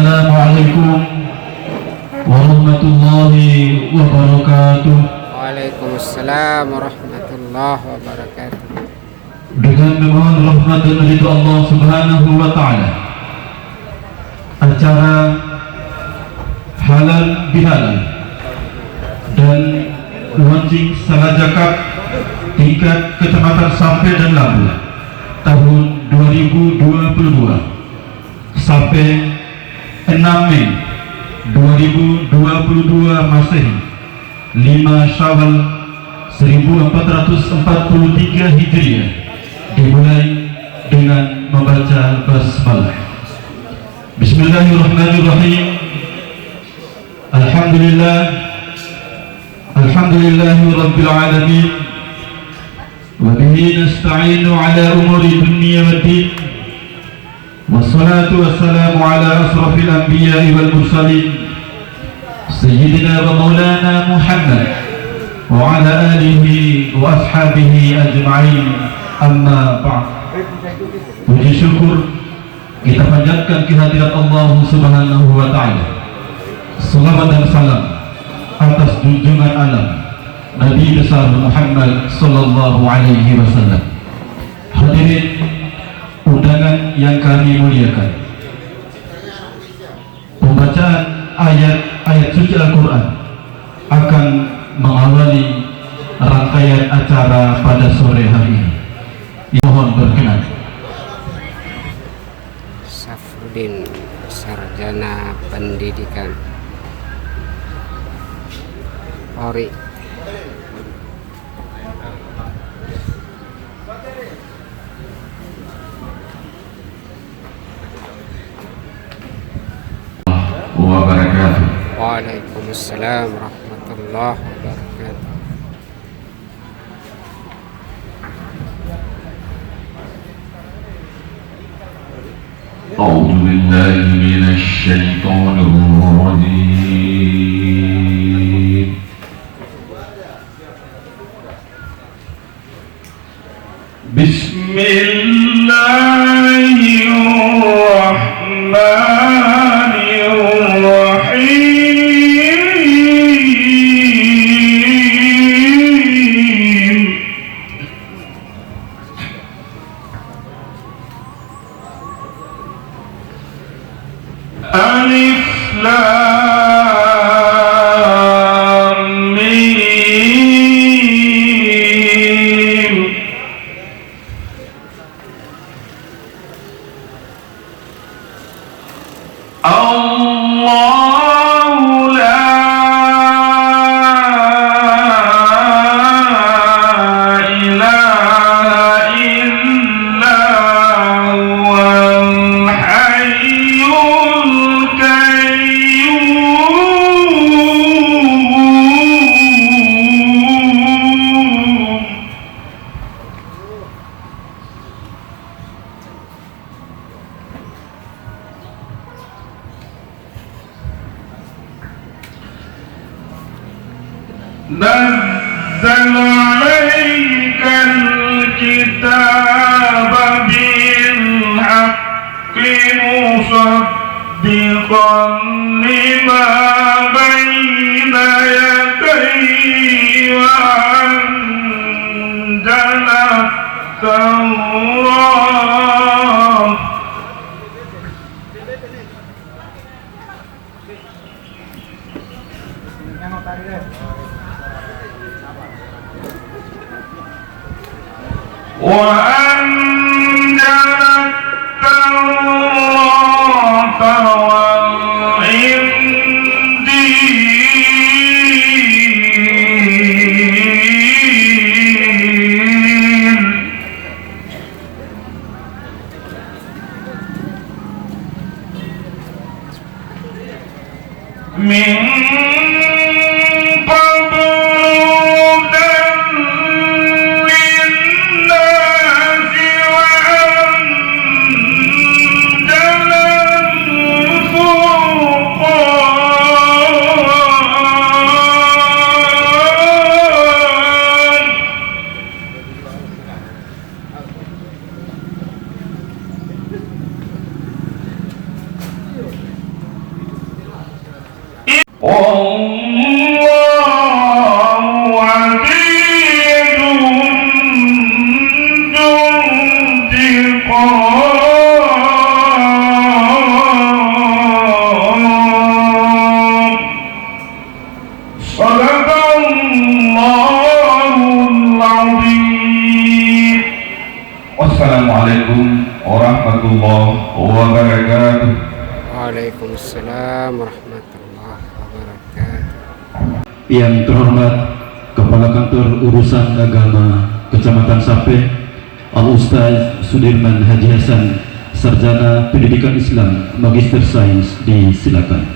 Assalamualaikum warahmatullahi wabarakatuh. Waalaikumsalam warahmatullahi wabarakatuh. Dengan memohon rahmat dan ridha Allah Subhanahu wa taala, acara halal bihalal dan launching salah jakab tingkat Kecamatan Sampai dan Labu tahun 2022 sampai 6 Mei 2022 Masehi, 5 Syawal 1443 Hijriah, dimulai dengan membaca basmalah. Bismillahirrahmanirrahim. Alhamdulillahi rabbil alamin, wa bihi nasta'inu ala umuri dunya waddin, wassalatu wassalamu ala asrafil anbiya'i wal mursalin sayyidina wa maulana Muhammad wa ala alihi wa ashabihi ajma'in, amma ba'd. Puji syukur kita panjatkan kehadirat Allah Subhanahu wa ta'ala. Salawat dan salam atas junjungan alam Nabi besar Muhammad sallallahu alaihi wasallam. Hadirin undangan yang kami muliakan, pembacaan ayat-ayat suci Al-Quran akan mengawali rangkaian acara pada sore hari ini. Mohon berkenan. Safruddin, sarjana pendidikan Polri. Wabarakatuh. Waalaikumsalam warahmatullahi wabarakatuh. A'udzu billahi minasy syaithanir rajim. Alif Lam Mim. Allahu la ilaha illa huwal hayyul qayyum. نزل عليك الكتاب بالحق مصدقا لما بين يديه وأنزل التوراة وأنزل التوراة والإنجيل من قبل هدى للناس وأنزل الفرقان. والله عزيز ذو انتقام صدق الله العظيم والسلام عليكم ورحمة الله وبركاته. Waalaikumsalam warahmatullahi wabarakatuh. Yang terhormat Kepala Kantor Urusan Agama Kecamatan Sape Al-Ustaz Sudirman Haji Hasan, Sarjana Pendidikan Islam, Magister Sains, disilakan.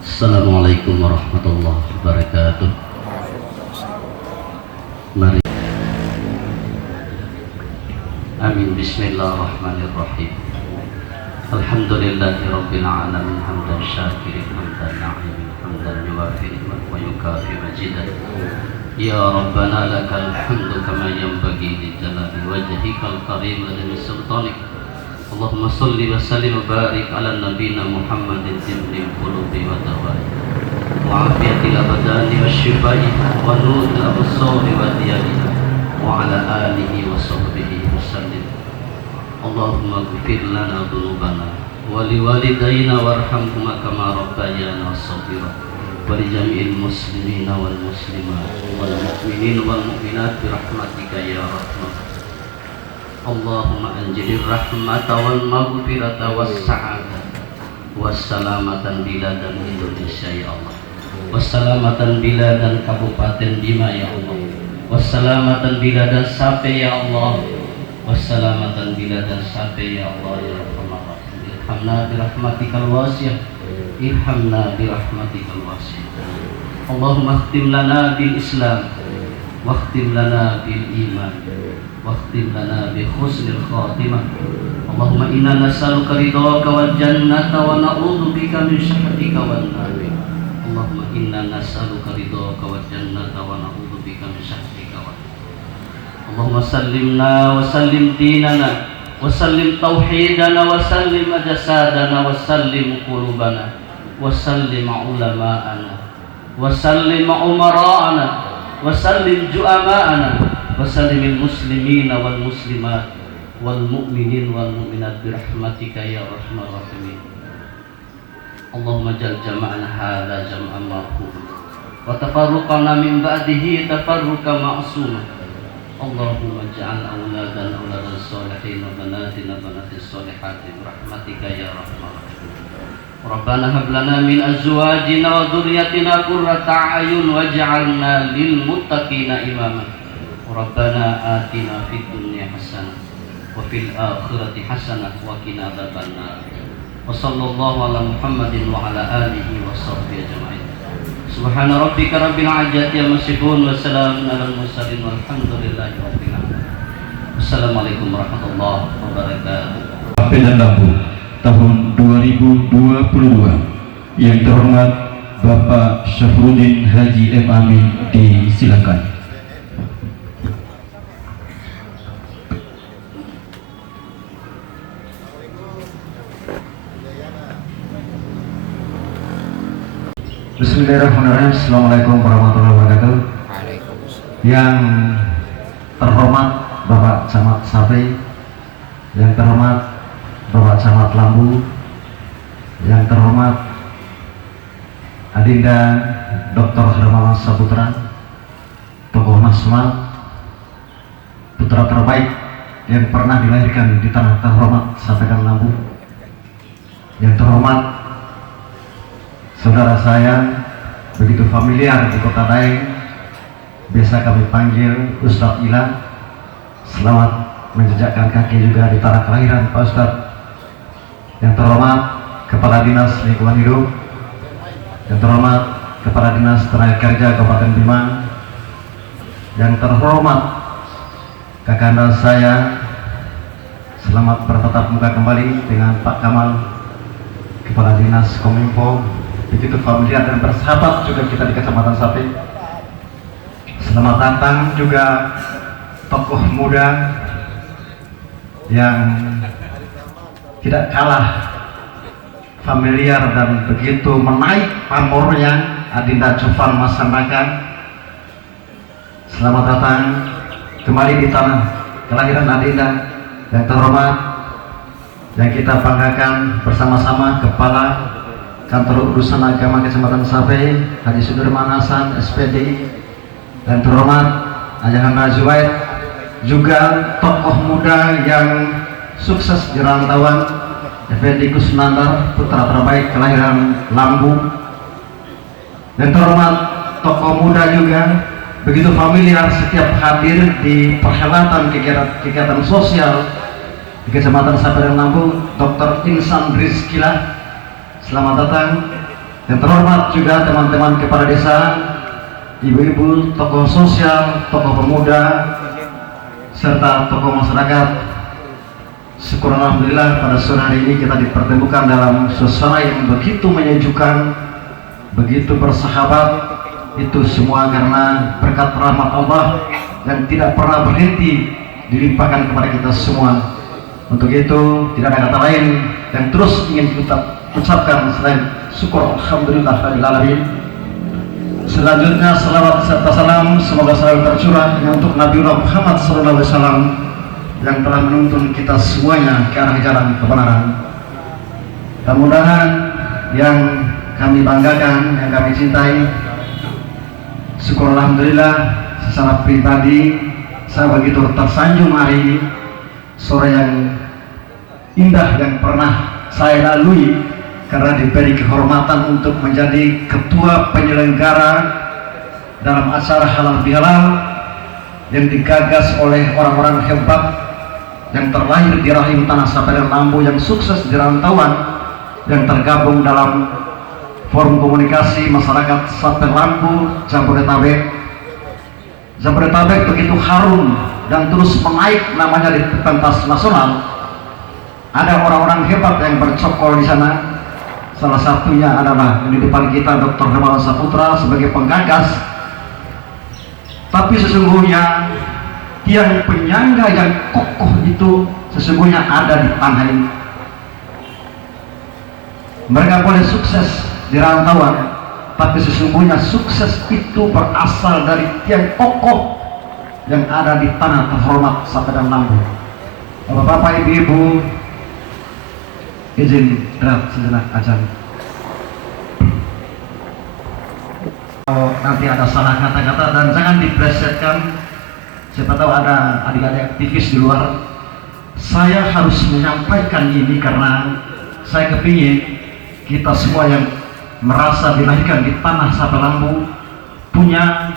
Assalamualaikum warahmatullahi wabarakatuh. Mari. Amin. Bismillahirrahmanirrahim. Alhamdulillahi rabbil alamin hamdan syakirin hamdan na'imin hamdan yuwafi wa yukafi majidan. Ya Rabbana lakal hamdu kama yanbaghi li jalali wajhikal karim wa li sultanik. Allahumma salli wa sallim wa barik ala nabiyina Muhammadin tibbil qulubi wa dawa'i wa afiyatil abdani wa shifai wa nuril absari wa diyani wa ala alihi wa sahbihi wasallim. Allahumma ighfir lana dhunubana wa liwalidayna warhamhuma kama rabbayana shaghira wa li jami'il muslimina wal muslimat wal mu'minin wal mu'minat bi rahmatika ya rahman. Allahumma anjilir rahmata wal maghfirata was sa'adah wassalamatan biladan Indonesia ya Allah, wassalamatan biladan Kabupaten Bima ya Allah, wassalamatan biladan Sape ya Allah, wassalamatan biladan Sape ya Allah ya Rahman. Irhamna birahmatikal wasiyah, irhamna birahmatikal wasiyah. Allahumma khtim lana bil Islam wakhtim lana bil iman واختم لنا بحسن الخاتمة. اللهم إنا نسألك رضاك والجنة ونعوذ بك من سخطك والنار. اللهم إنا نسألك رضاك والجنة ونعوذ بك من سخطك والنار. اللهم سلمنا وسلم ديننا وسلم توحيدنا وسلم جسادنا وسلم قلوبنا وسلم علماءنا وسلم أمراءنا وسلم جؤماءنا وسلم المسلمين والمسلمات والمؤمنين والمؤمنات برحمتك يا أرحم الراحمين. اللهم اجعل جمعنا هذا جمعا مرحوما وتفرقنا من بعده تفرقا معصوما. اللهم اجعل أولادنا أولاد الصالحين وبناتنا بنات الصالحات برحمتك يا أرحم الراحمين. ربنا هب لنا من أزواجنا وذريتنا قرة أعين واجعلنا للمتقين إماما. ربنا آتنا في الدنيا حسنة وفي الآخرة حسنة وقنا عذاب النار. وصلى الله على محمد وعلى آله وصحبه أجمعين. سبحان ربك رب العزة عما يصفون وسلام على المرسلين والحمد لله رب العالمين. Assalamualaikum warahmatullahi wabarakatuh. HP dan lampu tahun 2022. Yang terhormat Bapak Syafruddin Haji M. Amin, disilakan. Bismillahirrahmanirrahim. Assalamualaikum warahmatullahi wabarakatuh. Waalaikumsalam. Yang terhormat Bapak Camat Sape, yang terhormat Bapak Camat Lambu, yang terhormat Adinda Dr. Hermawan Saputra, tokoh nasional, putra terbaik yang pernah dilahirkan di tanah terhormat Sape dan Lambu, yang terhormat saudara saya begitu familiar di Kota Daeng, biasa kami panggil Ustadz Ila. Selamat menjejakkan kaki juga di tanah kelahiran Pak Ustadz. Yang terhormat Kepala Dinas Lingkungan Hidup, yang terhormat Kepala Dinas Tenaga Kerja Kabupaten Bima, yang terhormat kakanda saya, selamat bertatap muka kembali dengan Pak Kamal, Kepala Dinas Kominfo. Begitu familiar dan bersahabat juga kita di Kecamatan Sape. Selamat datang juga tokoh muda yang tidak kalah familiar dan begitu menaik pamornya, Adinda Jovan Masanaka. Selamat datang kembali di tanah kelahiran Adinda yang terhormat, yang kita banggakan bersama-sama Kepala Kantor Urusan Agama Kecamatan Sape, Haji Sudirman Hasan SPD, dan terhormat Ayah Handa Zubaid, juga tokoh muda yang sukses di rantauan, Effendi Kusnandar, putra terbaik kelahiran Lambu, dan terhormat tokoh muda juga begitu familiar setiap hadir di perhelatan kegiatan sosial di Kecamatan Sape dan Lambu, Dr. Insan Rizkilah. Selamat datang. Dan terhormat juga teman-teman kepala desa, ibu-ibu, tokoh sosial, tokoh pemuda, serta tokoh masyarakat. Syukur alhamdulillah pada sore hari ini kita dipertemukan dalam suasana yang begitu menyejukkan, begitu bersahabat. Itu semua karena berkat rahmat Allah yang tidak pernah berhenti dilimpahkan kepada kita semua. Untuk itu tidak ada kata lain yang terus ingin kita ucapkan selain syukur alhamdulillah rabbil alamin. Selanjutnya salawat serta salam semoga selalu tercurah untuk Nabiullah Muhammad SAW yang telah menuntun kita semuanya ke arah jalan kebenaran. Mudah-mudahan yang kami banggakan, yang kami cintai, syukur alhamdulillah secara pribadi saya begitu tersanjung hari ini, sore yang indah yang pernah saya lalui karena diberi kehormatan untuk menjadi ketua penyelenggara dalam acara halal bihalal yang digagas oleh orang-orang hebat yang terlahir di rahim tanah Sape dan Lambu, yang sukses di rantauan, yang tergabung dalam forum komunikasi masyarakat Sape Lambu Jabodetabek. Jabodetabek begitu harum dan terus menaik namanya di pentas nasional. Ada orang-orang hebat yang bercokol di sana. Salah satunya adalah di depan kita Dr. Hermawan Saputra sebagai penggagas. Tapi sesungguhnya tiang penyangga yang kokoh itu sesungguhnya ada di tanah ini. Mereka boleh sukses di rantauan, tapi sesungguhnya sukses itu berasal dari tiang kokoh yang ada di tanah terhormat Sape dan Lambu. Bapak-bapak, ibu-ibu, izin berat sejenak ajan. Nanti ada salah kata-kata dan jangan diplesetkan. Siapa tahu ada adik-adik aktivis di luar. Saya harus menyampaikan ini karena saya kepingin kita semua yang merasa dilahirkan di tanah Sape Lambu punya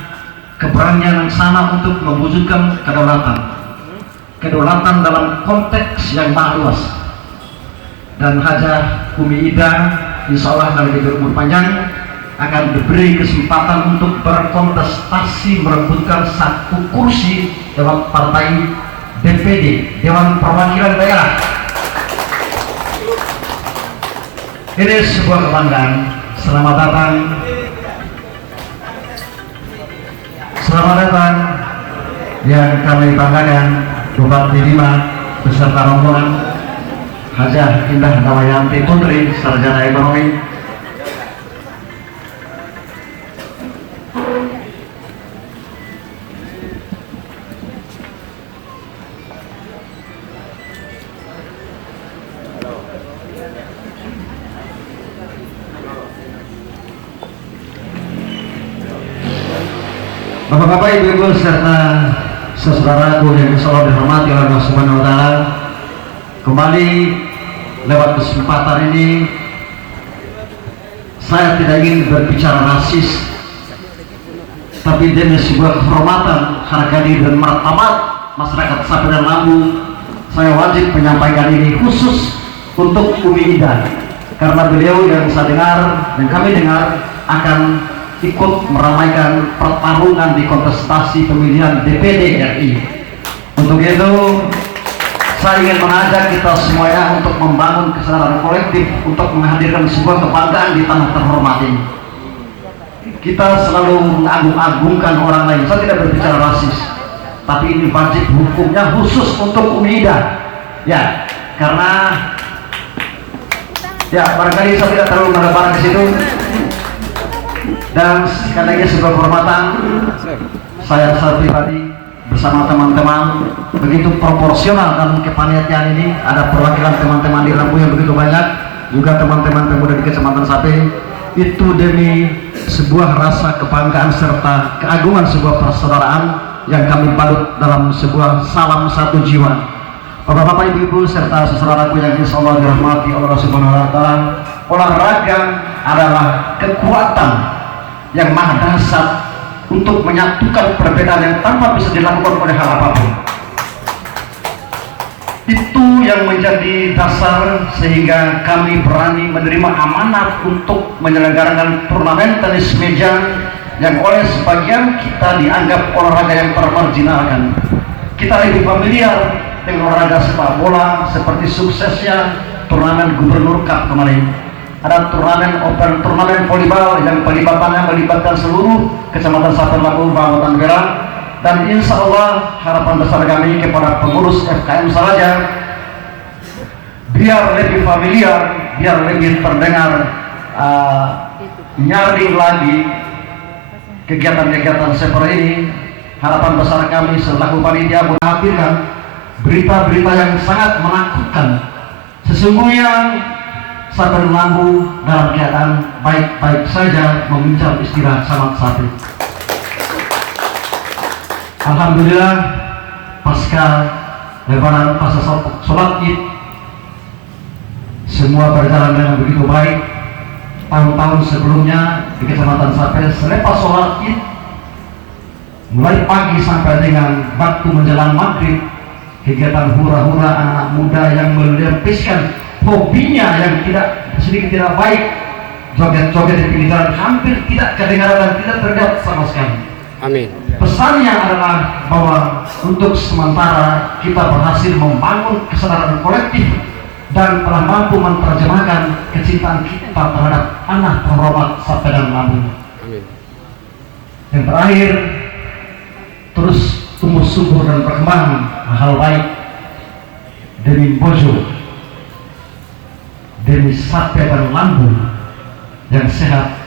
keberanian yang sama untuk mewujudkan kedaulatan. Kedaulatan dalam konteks yang maha luas. Dan Hajah Umi Ida insya Allah kalau diberi umur panjang akan diberi kesempatan untuk berkontestasi merebutkan satu kursi dalam partai DPD, Dewan Perwakilan Daerah. Ini sebuah kebanggaan. Selamat datang, selamat datang yang kami banggakan Bupati 5 beserta rombongan Hajah Indah Dawayanti Putri, Sarjana Ekonomi. Bapak-bapak, ibu-ibu, serta saudaraku yang insya Allah dihormati oleh Allah Subhanahu wa Ta'ala, kembali lewat kesempatan ini saya tidak ingin berbicara rasis, tapi demi sebuah kehormatan, harga diri dan martabat masyarakat Sape dan Lambu, saya wajib menyampaikan ini khusus untuk Umi Ida, karena beliau yang saya dengar dan kami dengar akan ikut meramaikan pertarungan di kontestasi pemilihan DPD RI. Untuk itu saya ingin mengajak kita semuanya untuk membangun kesadaran kolektif untuk menghadirkan sebuah kebanggaan di tanah terhormat ini. Kita selalu mengagung-agungkan orang lain. Saya tidak berbicara rasis, tapi ini wajib hukumnya khusus untuk Umi Ida. Ya, karena ya barangkali saya tidak terlalu melebar ke situ. Dan sekali lagi sebuah kehormatan, saya pribadi bersama teman-teman begitu proporsional dalam kepanitiaan ini. Ada perwakilan teman-teman di Lampung yang begitu banyak, juga teman-teman pemuda di Kecamatan Sape. Itu demi sebuah rasa kebanggaan serta keagungan sebuah persaudaraan yang kami balut dalam sebuah salam satu jiwa. Bapak-bapak, ibu-ibu serta saudaraku yang insya Allah dirahmati Allah Subhanahu wa Ta'ala, olahraga adalah kekuatan yang maha dahsyat untuk menyatukan perbedaan yang tanpa bisa dilakukan oleh hal apapun. Itu yang menjadi dasar sehingga kami berani menerima amanat untuk menyelenggarakan turnamen tenis meja yang oleh sebagian kita dianggap olahraga yang termarginalkan. Kita lebih familiar dengan olahraga sepak bola seperti suksesnya turnamen Gubernur Cup kemarin. Ada turnamen open, turnamen volleyball yang pelibatannya melibatkan seluruh Kecamatan Saper Lampung, Bawatan Merah. Dan insya Allah harapan besar kami kepada pengurus FKM Saraja, biar lebih familiar, biar lebih terdengar nyaring lagi kegiatan-kegiatan seperti ini. Harapan besar kami selaku panitia menghadirkan berita-berita yang sangat menakutkan. Sesungguhnya Saper Lampung dalam keadaan baik-baik saja meminjam istirahat Samad Sape. Alhamdulillah pasca lebaran, pasca sholat Id, semua berjalan dengan begitu baik. Tahun-tahun sebelumnya di Kecamatan Sape selepas sholat Id, mulai pagi sampai dengan waktu menjelang maghrib, kegiatan hura-hura anak-anak muda yang melampiaskan hobinya yang sedikit tidak baik, joget-joget di pinggir jalan, hampir tidak kedengaran dan tidak terlihat sama sekali. Amin. Pesannya adalah bahwa untuk sementara kita berhasil membangun kesadaran kolektif dan telah mampu menerjemahkan kecintaan kita terhadap anak terhormat Sape dan Lampung. Amin. Yang terakhir, terus tumbuh subur dan berkembang hal baik demi Bojo, demi Sape dan Lampung yang sehat,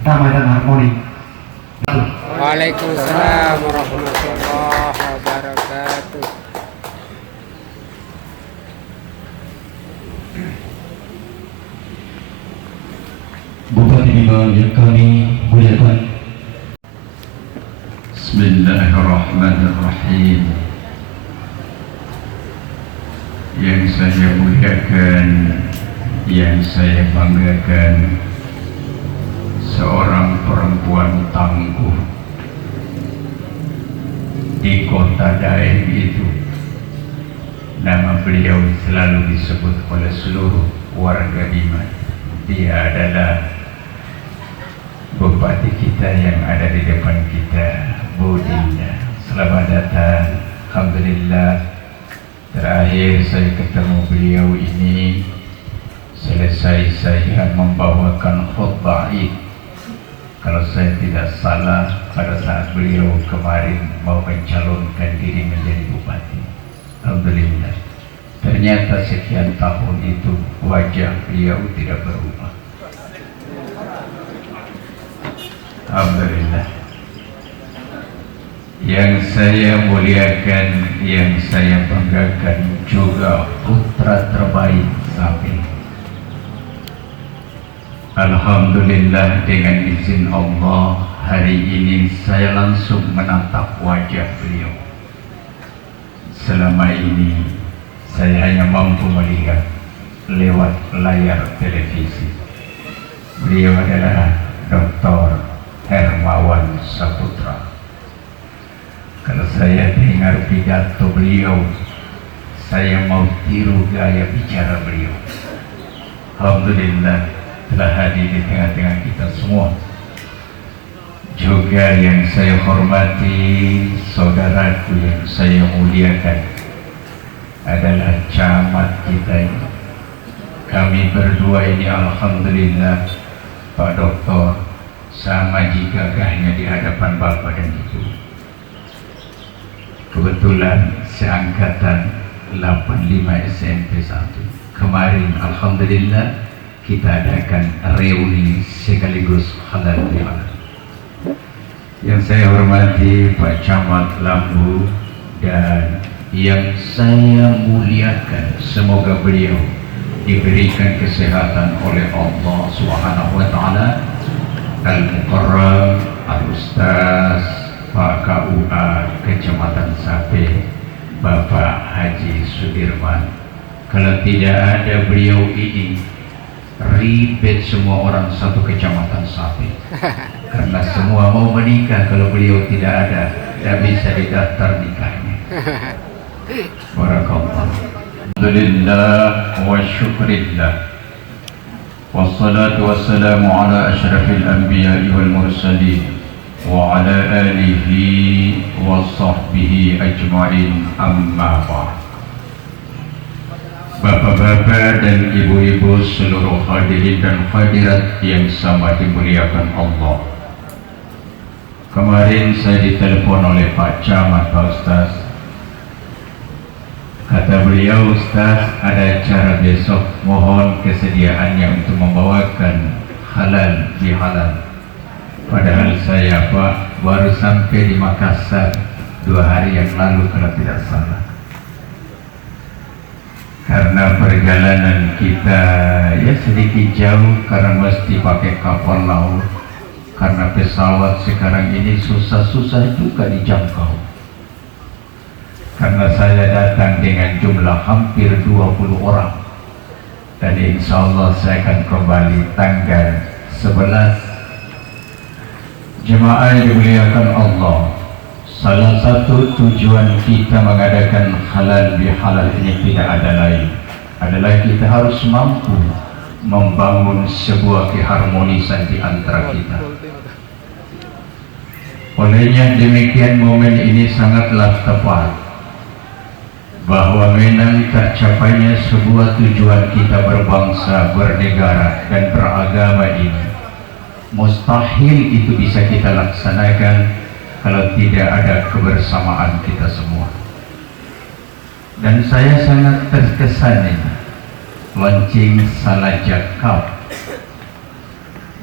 damai dan harmoni. Waalaikumsalam warahmatullahi wabarakatuh. Bupati Bima yang kami muliakan, Bismillahirrahmanirrahim. Yang saya muliakan, yang saya banggakan, seorang perempuan tangguh di kota Daeng itu. Nama beliau selalu disebut oleh seluruh warga Bima. Dia adalah bupati kita yang ada di depan kita, Bu Dinda. Selamat datang. Alhamdulillah, terakhir saya ketemu beliau ini selesai saya membawakan khutbah Id. Kalau saya tidak salah, pada saat beliau kemarin mau mencalonkan diri menjadi bupati. Alhamdulillah, ternyata sekian tahun itu wajah beliau tidak berubah. Alhamdulillah. Yang saya muliakan, yang saya banggakan juga putra terbaik Sape. Alhamdulillah, dengan izin Allah, hari ini saya langsung menatap wajah beliau. Selama ini saya hanya mampu melihat lewat layar televisi. Beliau adalah Dr. Hermawan Saputra. Kalau saya dengar pidato beliau, saya mau tiru gaya bicara beliau. Alhamdulillah, telah hadir di tengah-tengah kita semua. Juga yang saya hormati, saudaraku yang saya muliakan, adalah camat kita ini. Kami berdua ini alhamdulillah, Pak Doktor, sama gagahnya di hadapan Bapak dan Ibu. kebetulan seangkatan 85 SMP 1. Kemarin alhamdulillah kita adakan reuni sekaligus halal bihalal. Yang saya hormati Pak Camat Lambu dan yang saya muliakan, semoga beliau diberikan kesehatan oleh Allah Subhanahu wa taala. Al-Mukarram Al-Ustaz Pak KUA Kecamatan Sape, Bapak Haji Sudirman. Kalau tidak ada beliau ini, ribet semua orang satu kecamatan Sape. Karena semua mau menikah, kalau beliau tidak ada, tidak bisa didaftar nikahnya. Barakallah. Alhamdulillah wa syukrillah. Wassalatu wassalamu ala asyrafil anbiya'i wal mursalin wa ala alihi wa sahbihi ajma'in, amma ba'd. Bapak-bapak dan ibu-ibu seluruh hadirin dan hadirat yang sama dimuliakan Allah. Kemarin saya ditelepon oleh Pak Camat, Pak Ustaz. Kata beliau, Ustaz, ada acara besok, mohon kesediaannya untuk membawakan halal bihalal. Padahal saya, Pak, baru sampai di Makassar 2 hari yang lalu kalau tidak salah. Karena perjalanan kita ya sedikit jauh, karena mesti pakai kapal laut. Karena pesawat sekarang ini susah-susah juga dijangkau. Karena saya datang dengan jumlah hampir 20 orang. Dan insya Allah saya akan kembali tanggal 11. Jemaah yang dimuliakan Allah, salah satu tujuan kita mengadakan halal bihalal ini tidak ada lain, adalah kita harus mampu membangun sebuah keharmonisan di antara kita. Olehnya demikian momen ini sangatlah tepat, bahwa memang tercapainya sebuah tujuan kita berbangsa, bernegara dan beragama ini mustahil itu bisa kita laksanakan kalau tidak ada kebersamaan kita semua. Dan saya sangat terkesan ini launching Salaja Cup.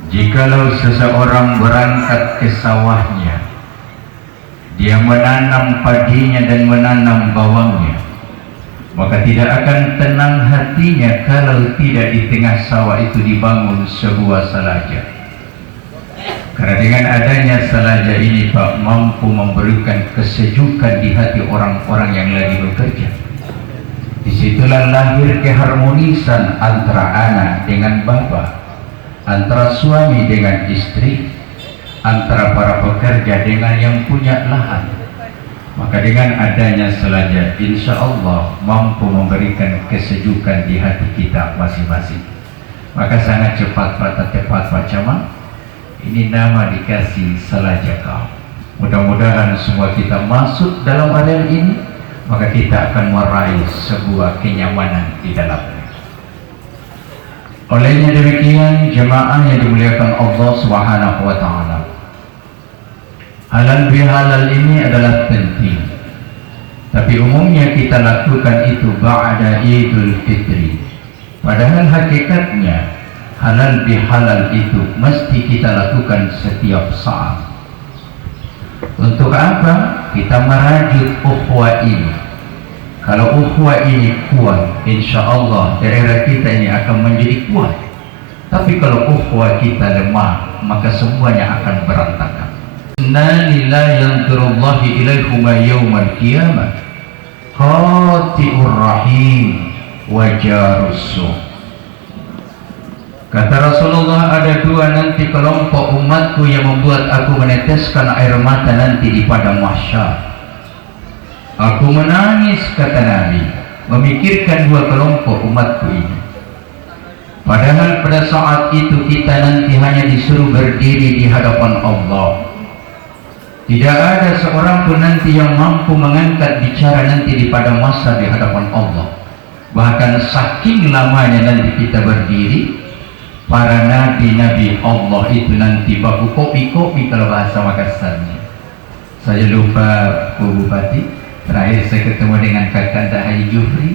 Jikalau seseorang berangkat ke sawahnya, dia menanam padinya dan menanam bawangnya, maka tidak akan tenang hatinya kalau tidak di tengah sawah itu dibangun sebuah salaja. Karena dengan adanya salaja ini, Pak, mampu memberikan kesejukan di hati orang-orang yang lagi bekerja. Disitulah lahir keharmonisan antara anak dengan bapa, antara suami dengan istri, antara para pekerja dengan yang punya lahan. Maka dengan adanya salaja, insya Allah mampu memberikan kesejukan di hati kita masing-masing. Maka sangat cepat Pak Camat, ini nama dikasih Salaja Cup. Mudah-mudahan semua kita masuk dalam area ini, maka kita akan meraih sebuah kenyamanan di dalamnya. Olehnya demikian, jemaah yang dimuliakan Allah Subhanahu wa taala, halal bihalal ini adalah penting. Tapi umumnya kita lakukan itu ba'da Idul Fitri. Padahal hakikatnya halal bihalal itu mesti kita lakukan setiap saat. Untuk apa? Kita merajut ukhuwah ini. Kalau ukhuwah ini kuat, insya Allah daerah kita ini akan menjadi kuat. Tapi kalau ukhuwah kita lemah, maka semuanya akan berantakan. Inna lillahi yanzurullahi ilaihuma yawmal qiyamah khati'ur rahim wa jarussuh. Kata Rasulullah, ada 2 nanti kelompok umatku yang membuat aku meneteskan air mata nanti di padang mahsyar. Aku menangis, kata Nabi, memikirkan 2 kelompok umatku ini. Padahal pada saat itu kita nanti hanya disuruh berdiri di hadapan Allah. Tidak ada seorang pun nanti yang mampu mengangkat bicara nanti di padang mahsyar di hadapan Allah. Bahkan saking lamanya nanti kita berdiri, para nabi-nabi Allah itu nanti baku kopi-kopi kalau bahasa Makassarnya. Saya lupa Bu Bupati, Terakhir saya ketemu dengan Kakanda Haji Jufri.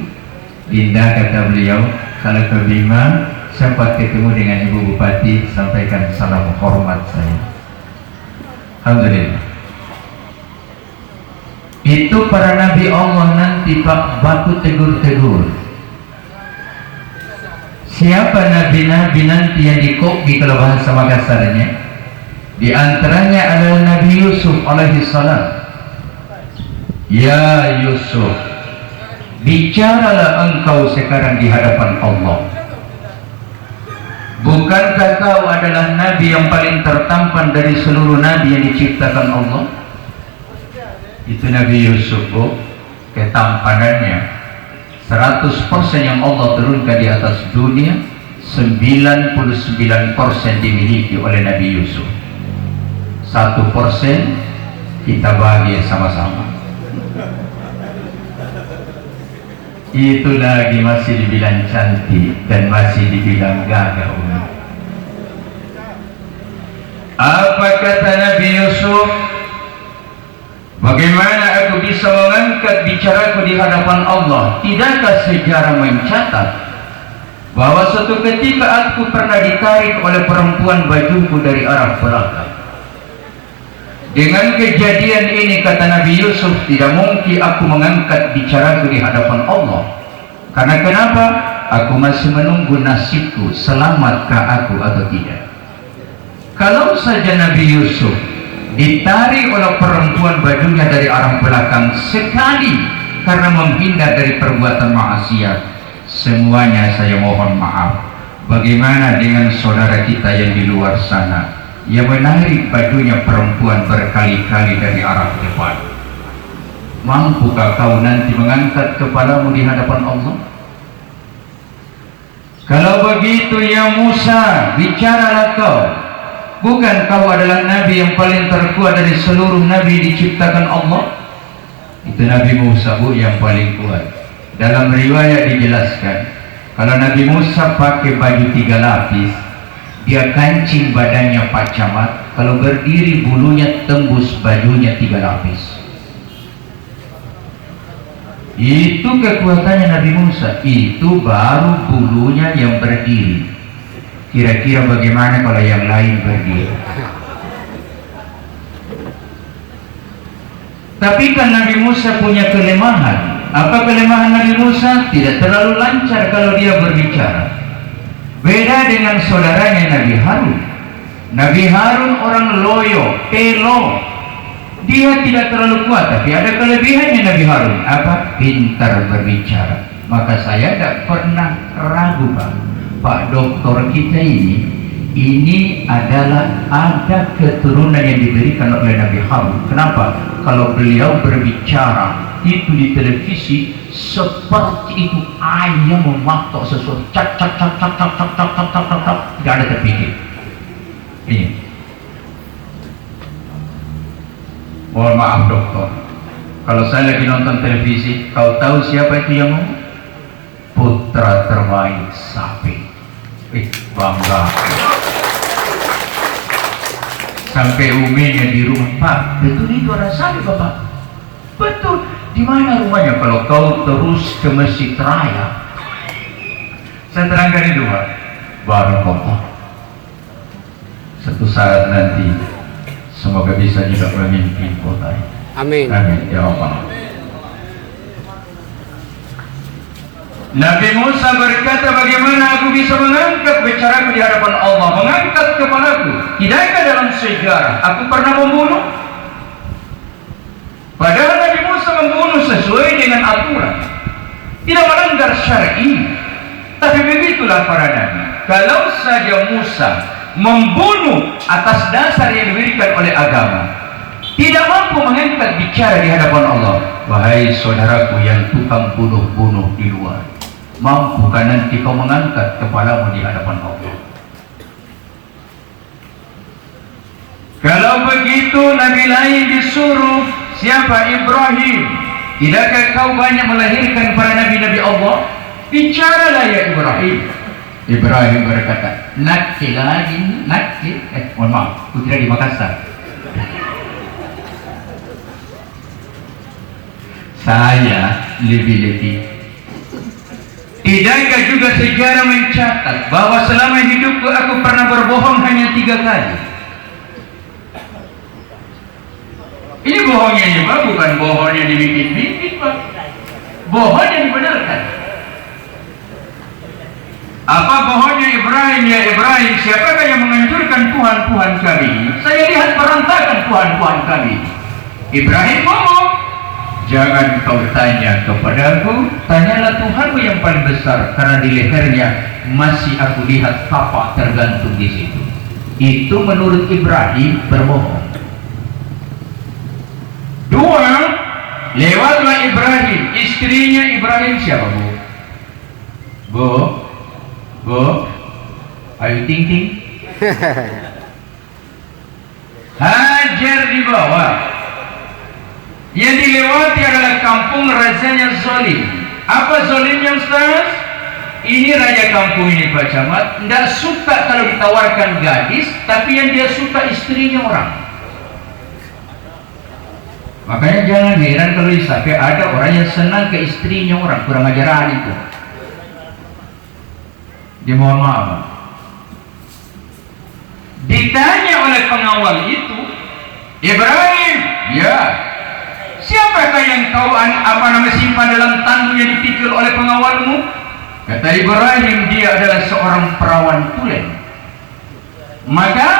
Indah kata beliau, kalau ke Bima sempat ketemu dengan Ibu Bupati, sampaikan salam hormat saya. Alhamdulillah. Itu para nabi Allah nanti Pak baku tegur-tegur. Siapa nabi-nabi nanti yang dikopi kalau bahasa Makassarnya? Di antaranya adalah Nabi Yusuf alaihi salam. Ya Yusuf, bicaralah engkau sekarang di hadapan Allah. Bukankah kau adalah nabi yang paling tertampan dari seluruh nabi yang diciptakan Allah? Itu Nabi Yusuf, ketampanannya 100% yang Allah turunkan di atas dunia, 99% dimiliki oleh Nabi Yusuf. 1% kita bagi sama-sama. Itu lagi masih dibilang cantik dan masih dibilang gagah. Apa kata Nabi Yusuf? Bagaimana aku bisa mengangkat bicaraku di hadapan Allah? Tidakkah sejarah mencatat bahwa suatu ketika aku pernah ditarik oleh perempuan bajuku dari arah belakang? Dengan kejadian ini, kata Nabi Yusuf, tidak mungkin aku mengangkat bicaraku di hadapan Allah. Karena kenapa? Aku masih menunggu nasibku, selamatkah aku atau tidak. Kalau saja Nabi Yusuf ditarik oleh perempuan bajunya dari arah belakang sekali karena menghindar dari perbuatan maksiat, semuanya saya mohon maaf. Bagaimana dengan saudara kita yang di luar sana yang menarik bajunya perempuan berkali-kali dari arah depan? Mampukah kau nanti mengangkat kepalamu di hadapan Allah? Kalau begitu ya Musa, bicaralah kau. Bukan kau adalah nabi yang paling terkuat dari seluruh nabi diciptakan Allah? Itu Nabi Musa, yang paling kuat. Dalam riwayat dijelaskan, kalau Nabi Musa pakai baju 3 lapis, dia kancing badannya 4 camat. Kalau berdiri bulunya tembus bajunya 3 lapis. Itu kekuatannya Nabi Musa. Itu baru bulunya yang berdiri. Kira-kira bagaimana kalau yang lain berdiri? Tapi kan Nabi Musa punya kelemahan. Apa kelemahan Nabi Musa? Tidak terlalu lancar kalau dia berbicara. Beda dengan saudaranya Nabi Harun. Nabi Harun orang loyo, pelo. Dia tidak terlalu kuat, tapi ada kelebihannya Nabi Harun. Apa? Pintar berbicara. Maka saya tidak pernah ragu, Pak doktor kita ini adalah ada keturunan yang diberikan oleh Nabi Harun. Kenapa? Kalau beliau berbicara itu di televisi seperti itu ayam mematok sesuatu, cak cak cak cak cak cak cak cak cak cak, tidak ada terpikir. Ini. Mohon maaf dokter, kalau saya lagi nonton televisi, kau tahu siapa itu yang ngomong? Putra terbaik sapi. Bangga. Sampai uminya di rumah, Pak, betul itu orang sapi Bapak? Betul. Di mana rumahnya? Kalau kau terus ke Masjid Raya, saya terangkan itu, Pak. Barakallah. Satu saat nanti semoga bisa juga memimpin kota ini. Amin. Amin ya Allah. Nabi Musa berkata, bagaimana aku bisa mengangkat bicaraku di hadapan Allah, mengangkat kepalaku? Tidakkah dalam sejarah aku pernah membunuh? Padahal Nabi Musa membunuh sesuai dengan aturan, tidak melanggar syar'i. Tapi begitulah para nabi. Kalau saja Musa membunuh atas dasar yang diberikan oleh agama, tidak mampu mengangkat bicara di hadapan Allah. Wahai saudaraku yang tukang bunuh-bunuh di luar, mampukah nanti kau mengangkat kepalamu di hadapan Allah? Kalau begitu Nabi lain disuruh, siapa? Ibrahim. Tidakkah kau banyak melahirkan para nabi-nabi Allah? Bicaralah ya Ibrahim. Ibrahim berkata, nakil lagi, nakil. Mohon maaf, aku tidak di Makassar. Saya lebih-lebih. Tidakkah juga sejarah mencatat bahwa selama hidupku aku pernah berbohong hanya 3 kali? Ini bohongnya ya Pak, bukan bohongnya dibikin-bikin Pak. Bohongnya dibenarkan. Apa bohongnya Ibrahim? Ya Ibrahim, siapakah yang menghancurkan Tuhan-Tuhan kami? Saya lihat berantakan Tuhan-Tuhan kami. Ibrahim ngomong, jangan kau tanya kepadaku, tanyalah Tuhanmu yang paling besar, karena di lehernya masih aku lihat tapak tergantung di situ. Itu menurut Ibrahim berbohong. 2, lewatlah Ibrahim, istrinya Ibrahim siapa Bu? Bu, ayo ting. Hajar dibawa. Yang dilewati adalah kampung rajanya zalim. Apa zalimnya Ustaz? Ini raja kampung ini Pak Camat, tidak suka kalau ditawarkan gadis, tapi yang dia suka istrinya orang. Makanya jangan heran kalau sampai ada orang yang senang ke istrinya orang, kurang ajaran itu. Dia mohon maaf. Ditanya oleh pengawal itu, Ibrahim, ya, siapakah yang kau simpan dalam tandu yang dipikul oleh pengawalmu? Kata Ibrahim, dia adalah seorang perawan tulen. Maka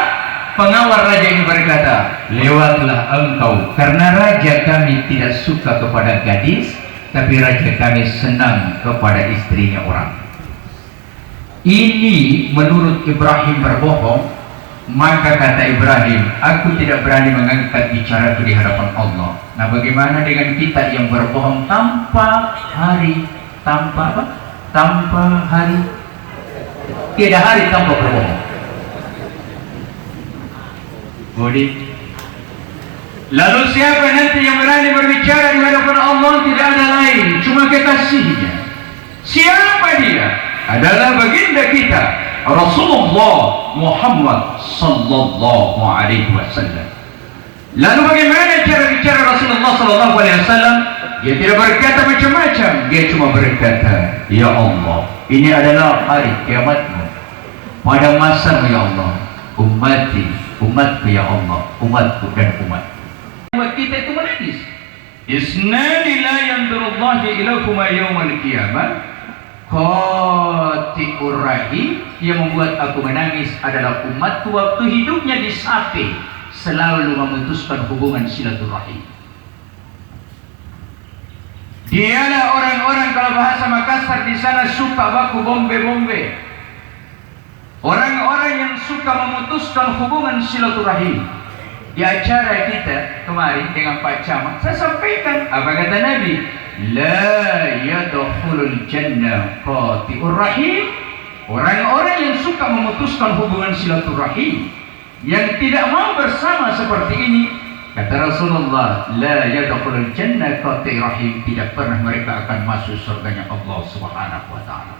pengawal raja ini berkata, lewatlah engkau, karena raja kami tidak suka kepada gadis, tapi raja kami senang kepada istrinya orang. Ini menurut Ibrahim berbohong. Maka kata Ibrahim, aku tidak berani mengangkat bicara di hadapan Allah. Nah, bagaimana dengan kita yang berbohong tanpa hari, tanpa hari, tidak hari tanpa berbohong. Boleh. Lalu siapa nanti yang berani berbicara di hadapan Allah? Tidak ada lain, cuma kekasihnya. Siapa dia? Adalah baginda kita Rasulullah Muhammad sallallahu alaihi wasallam. Lalu bagaimana cara bicara Rasulullah sallallahu alaihi wasallam? Dia tidak berkata macam-macam, dia cuma berkata, ya Allah, ini adalah hari kiamatmu. Pada masamu ya Allah, umatku ya Allah, umatku dan umat. Umat kita itu menangis. Isnani la yandurullahi ilaikuma yawmal qiyamah. Qati'ur rahim, yang membuat aku menangis adalah umatku waktu hidupnya disape selalu memutuskan hubungan silaturahim. Dialah orang-orang, kalau bahasa Makassar di sana, suka baku bombe-bombe. Orang-orang yang suka memutuskan hubungan silaturahim. Di acara kita kemarin dengan Pak Camat, saya sampaikan apa kata Nabi? La yadkhulul jannah qati'ur rahim. Orang-orang yang suka memutuskan hubungan silaturahim, yang tidak mau bersama seperti ini, kata Rasulullah, la yadkhulul jannah qati'ur rahim, tidak pernah mereka akan masuk surganya Allah Subhanahu wa taala.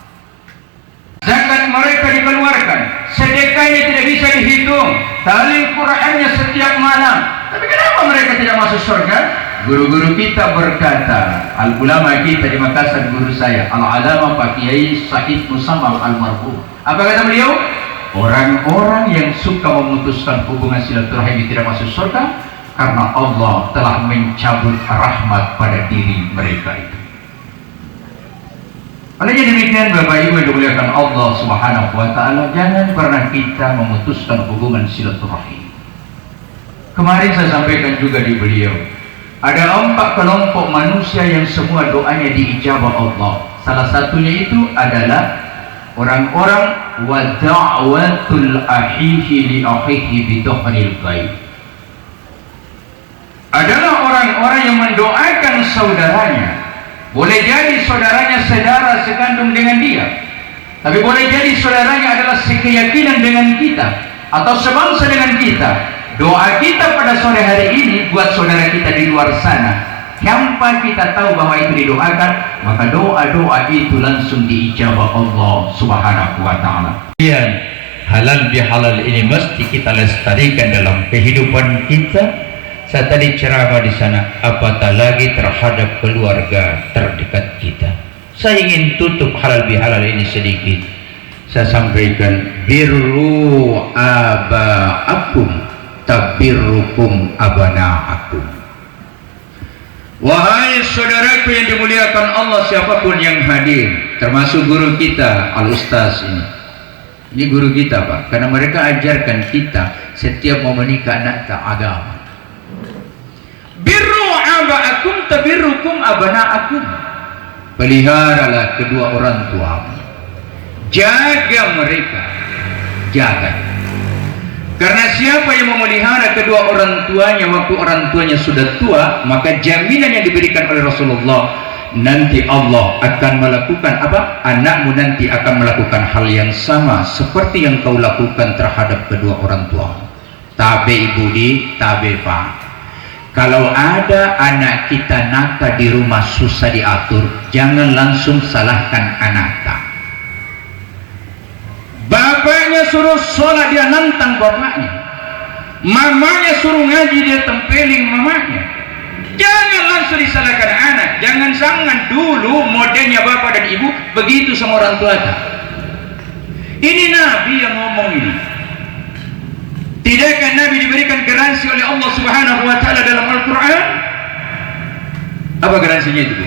Zakat mereka dikeluarkan, sedekahnya tidak bisa dihitung, tali Qur'annya setiap malam, tapi kenapa mereka tidak masuk surga? Guru-guru kita berkata, al-ulama kita di Makassar, guru saya Al-Alama Pak Kiai Said Musammal Al-Marhum, apa kata beliau? Orang-orang yang suka memutuskan hubungan silaturahim tidak masuk surga karena Allah telah mencabut rahmat pada diri mereka itu. Olehnya demikian Bapak Ibu yang dimuliakan Allah Subhanahu wa taala, jangan pernah kita memutuskan hubungan silaturahim. Kemarin saya sampaikan juga di beliau, ada 4 kelompok manusia yang semua doanya diijabah Allah. Salah satunya itu adalah orang-orang wa da'watul ahihi li akhihi bi dhahril ghaib. Adalah orang-orang yang mendoakan saudaranya. Boleh jadi saudaranya saudara sekandung dengan dia, tapi boleh jadi saudaranya adalah sekeyakinan dengan kita atau sebangsa dengan kita. Doa kita pada sore hari ini buat saudara kita di luar sana, tanpa kita tahu bahwa itu didoakan, maka doa-doa itu langsung diijabah Allah Subhanahu wa taala. Halal bihalal ini mesti kita lestarikan dalam kehidupan kita, Saya tadi ceramah di sana, apatah lagi terhadap keluarga terdekat kita. Saya ingin tutup halal bihalal ini sedikit. Saya sampaikan, birru aba'akum tabirrukum abana'akum. Wahai saudaraku yang dimuliakan Allah, siapapun yang hadir, termasuk guru kita Al-Ustaz ini guru kita Pak, karena mereka ajarkan kita setiap mau menikah anak tak agama. Birru aba'akum tabirrukum abana'akum. Peliharalah kedua orang tuamu, jaga mereka, jaga. Karena siapa yang memelihara kedua orang tuanya waktu orang tuanya sudah tua, maka jaminan yang diberikan oleh Rasulullah, nanti Allah akan melakukan apa? Anakmu nanti akan melakukan hal yang sama seperti yang kau lakukan terhadap kedua orang tuamu. Tabe budi, tabe pak. Kalau ada anak kita nakal di rumah susah diatur, jangan langsung salahkan anaknya. Bapaknya suruh sholat, dia nantang bapaknya. Mamanya suruh ngaji, dia tempeling mamanya. Jangan langsung disalahkan anak. Jangan dulu modelnya bapak dan ibu begitu sama orang tua. Ini Nabi yang ngomong ini. Tidakkah Nabi diberikan garansi oleh Allah Subhanahu wa taala dalam Al-Qur'an? Apa garansinya itu?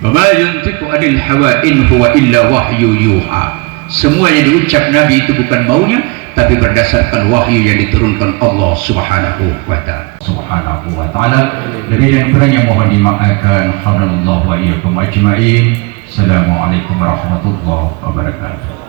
Wa ma yantiqu 'anil hawa in huwa illa wahyu yuha. Semua yang diucap Nabi itu bukan maunya, tapi berdasarkan wahyu yang diturunkan Allah Subhanahu wa taala. Lebih dan kurangnya mohon dimaafkan. Alhamdulillah wa iyyakum ajma'in. Assalamualaikum warahmatullahi wabarakatuh.